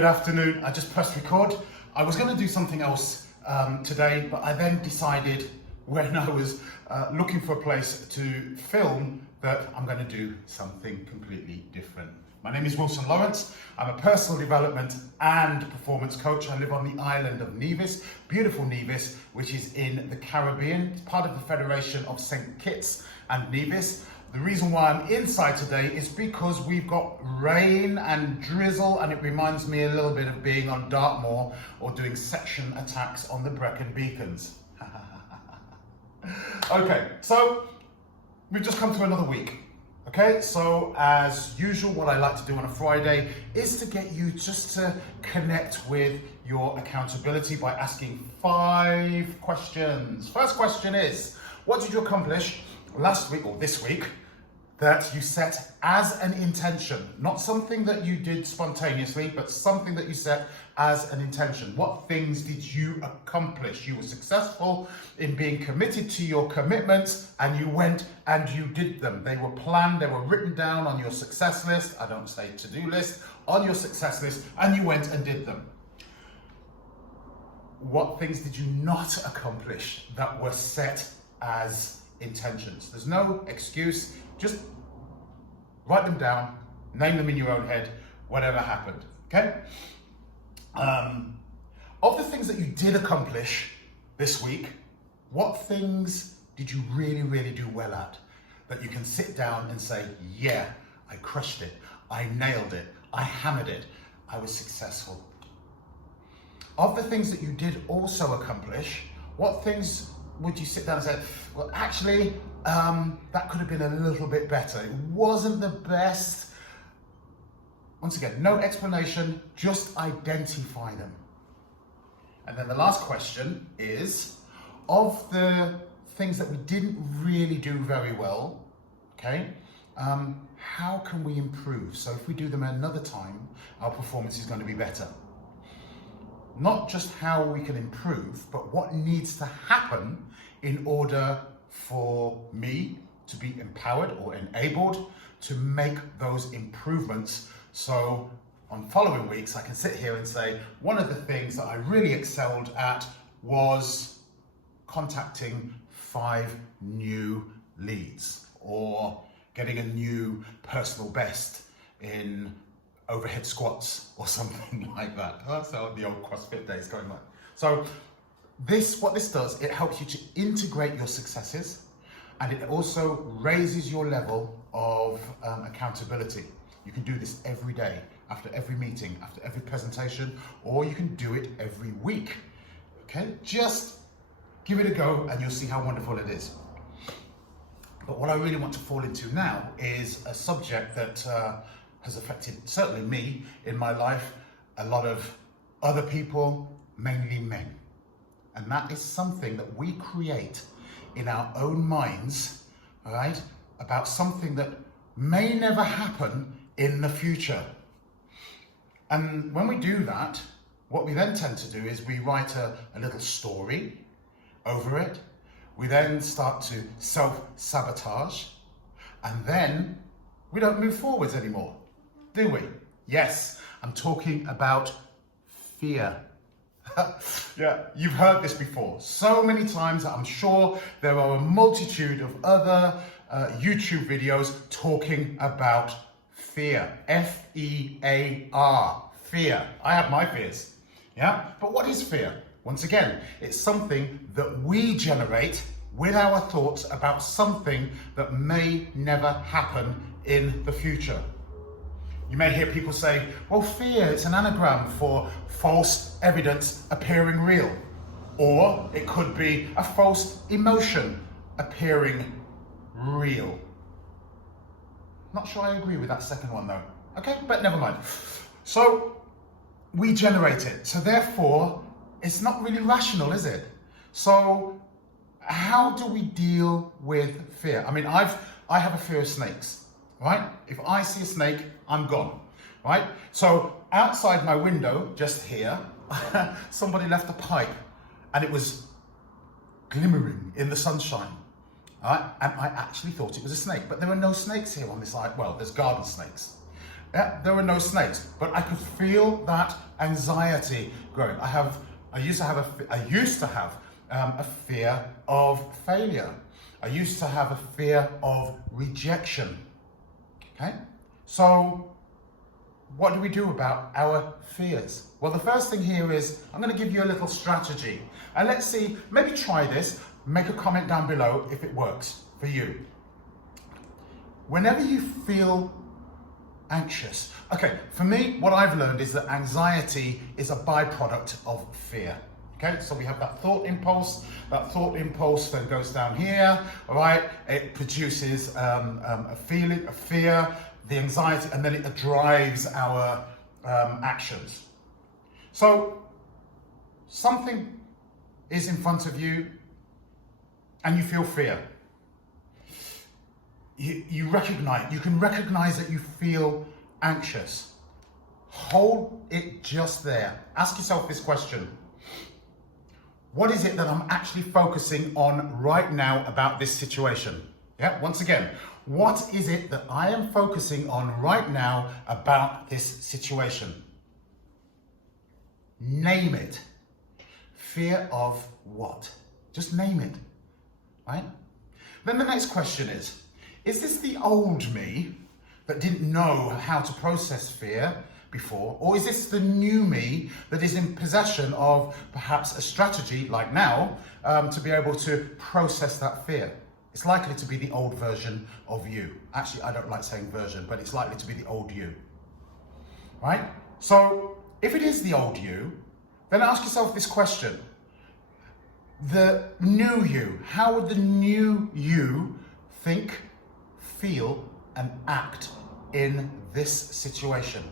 Good afternoon. I just pressed record. I was going to do something else today, but I then decided when I was looking for a place to film that I'm going to do something completely different. My name is Wilson Lawrence. I'm a personal development and performance coach. I live on the island of Nevis, beautiful Nevis, which is in the Caribbean. It's part of the Federation of St. Kitts and Nevis. The reason why I'm inside today is because we've got rain and drizzle, and it reminds me a little bit of being on Dartmoor or doing section attacks on the Brecon Beacons. Okay, so we've just come to another week. Okay, so as usual, what I like to do on a Friday is to get you just to connect with your accountability by asking 5 questions. First question is, what did you accomplish last week or this week that you set as an intention? Not something that you did spontaneously, but something that you set as an intention. What things did you accomplish? You were successful in being committed to your commitments, and you went and you did them. They were planned, they were written down on your success list. I don't say to-do list, on your success list, and you went and did them. What things did you not accomplish that were set as intentions? There's no excuse. Just write them down, name them in your own head, whatever happened, okay? Of the things that you did accomplish this week, what things did you really, really do well at that you can sit down and say, yeah, I crushed it, I nailed it, I hammered it, I was successful? Of the things that you did also accomplish, what things would you sit down and say, well, actually, that could have been a little bit better. It wasn't the best. Once again, no explanation, just identify them. And then the last question is, of the things that we didn't really do very well, okay, how can we improve? So if we do them another time, our performance is going to be better. Not just how we can improve, but what needs to happen in order for me to be empowered or enabled to make those improvements. So on following weeks, I can sit here and say, one of the things that I really excelled at was contacting 5 new leads, or getting a new personal best in overhead squats or something like that. That's how the old CrossFit days going on. So what this does, it helps you to integrate your successes, and it also raises your level of accountability. You can do this every day, after every meeting, after every presentation, or you can do it every week. Okay, just give it a go and you'll see how wonderful it is. But what I really want to fall into now is a subject that has affected certainly me in my life, a lot of other people, mainly men. And that is something that we create in our own minds, all right, about something that may never happen in the future. And when we do that, what we then tend to do is we write a little story over it. We then start to self-sabotage, and then we don't move forwards anymore, do we? Yes, I'm talking about fear. Yeah, you've heard this before so many times. I'm sure there are a multitude of other YouTube videos talking about fear. F-E-A-R, fear. I have my fears. Yeah, but what is fear? Once again, it's something that we generate with our thoughts about something that may never happen in the future. You may hear people say, well, fear, it's an anagram for false evidence appearing real. Or it could be a false emotion appearing real. Not sure I agree with that second one though. Okay, but never mind. So we generate it. So therefore, it's not really rational, is it? So how do we deal with fear? I mean, I have a fear of snakes, right? If I see a snake, I'm gone, right? So outside my window, just here, somebody left a pipe and it was glimmering in the sunshine, right? And I actually thought it was a snake, but there are no snakes here on this island. Well, there's garden snakes. Yeah, there were no snakes, but I could feel that anxiety growing. I used to have a fear of failure. I used to have a fear of rejection. Okay, so what do we do about our fears? Well, the first thing here is I'm going to give you a little strategy, and let's see. Maybe try this. Make a comment down below if it works for you. Whenever you feel anxious. Okay, for me, what I've learned is that anxiety is a byproduct of fear. Okay, so we have that thought impulse then goes down here, all right? It produces a feeling of fear, the anxiety, and then it drives our actions. So something is in front of you and you feel fear. You can recognize that you feel anxious. Hold it just there. Ask yourself this question. What is it that I'm actually focusing on right now about this situation? Yeah, once again, what is it that I am focusing on right now about this situation? Name it. Fear of what? Just name it, right? Then the next question is this the old me that didn't know how to process fear before? Or is this the new me that is in possession of perhaps a strategy, like now, to be able to process that fear? It's likely to be the old version of you. Actually, I don't like saying version, but it's likely to be the old you, right? So if it is the old you, then ask yourself this question. The new you, how would the new you think, feel, and act in this situation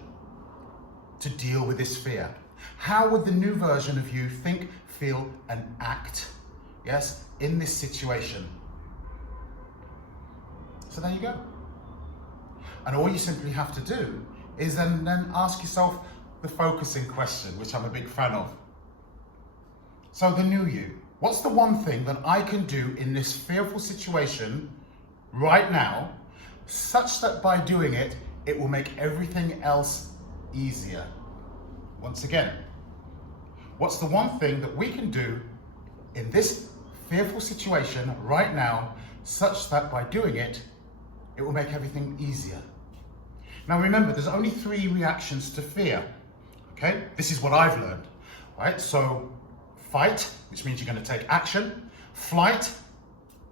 to deal with this fear? How would the new version of you think, feel, and act, yes, in this situation? So there you go. And all you simply have to do is then ask yourself the focusing question, which I'm a big fan of. So the new you, what's the one thing that I can do in this fearful situation right now, such that by doing it, it will make everything else easier? Once again, what's the one thing that we can do in this fearful situation right now, such that by doing it, it will make everything easier? Now remember, there's only 3 reactions to fear, okay? This is what I've learned, right? So fight, which means you're going to take action, flight,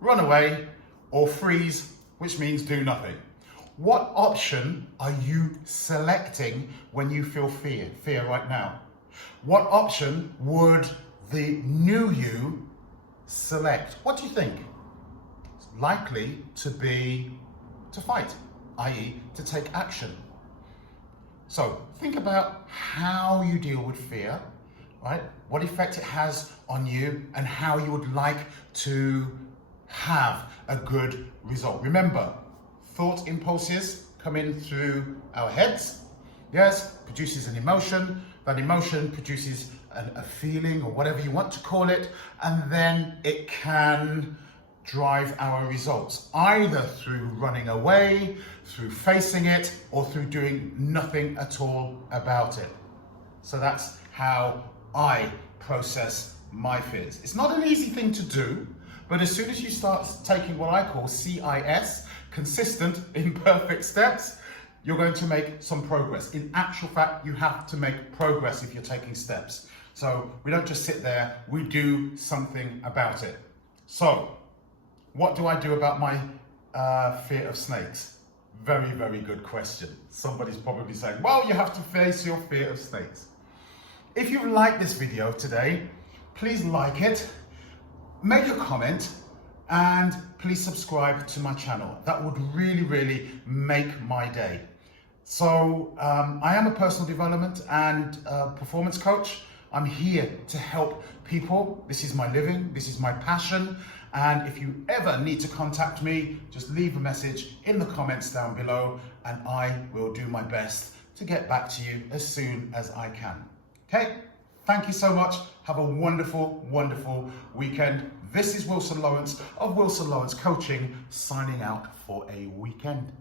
run away, or freeze, which means do nothing. What option are you selecting when you feel fear right now? What option would the new you select? What do you think? It's likely to be to fight, i.e. to take action. So think about how you deal with fear, right? What effect it has on you and how you would like to have a good result. Remember, thought impulses come in through our heads, yes, produces an emotion, that emotion produces a feeling or whatever you want to call it, and then it can drive our results, either through running away, through facing it, or through doing nothing at all about it. So that's how I process my fears. It's not an easy thing to do, but as soon as you start taking what I call CIS, consistent, imperfect steps, you're going to make some progress. In actual fact, you have to make progress if you're taking steps. So we don't just sit there, we do something about it. So what do I do about my fear of snakes? Very, very good question. Somebody's probably saying, well, you have to face your fear of snakes. If you like this video today, please like it, make a comment, and please subscribe to my channel. That would really, really make my day. So I am a personal development and performance coach. I'm here to help people. This is my living, this is my passion. And if you ever need to contact me, just leave a message in the comments down below and I will do my best to get back to you as soon as I can. Okay, thank you so much. Have a wonderful, wonderful weekend. This is Wilson Lawrence of Wilson Lawrence Coaching, signing out for a weekend.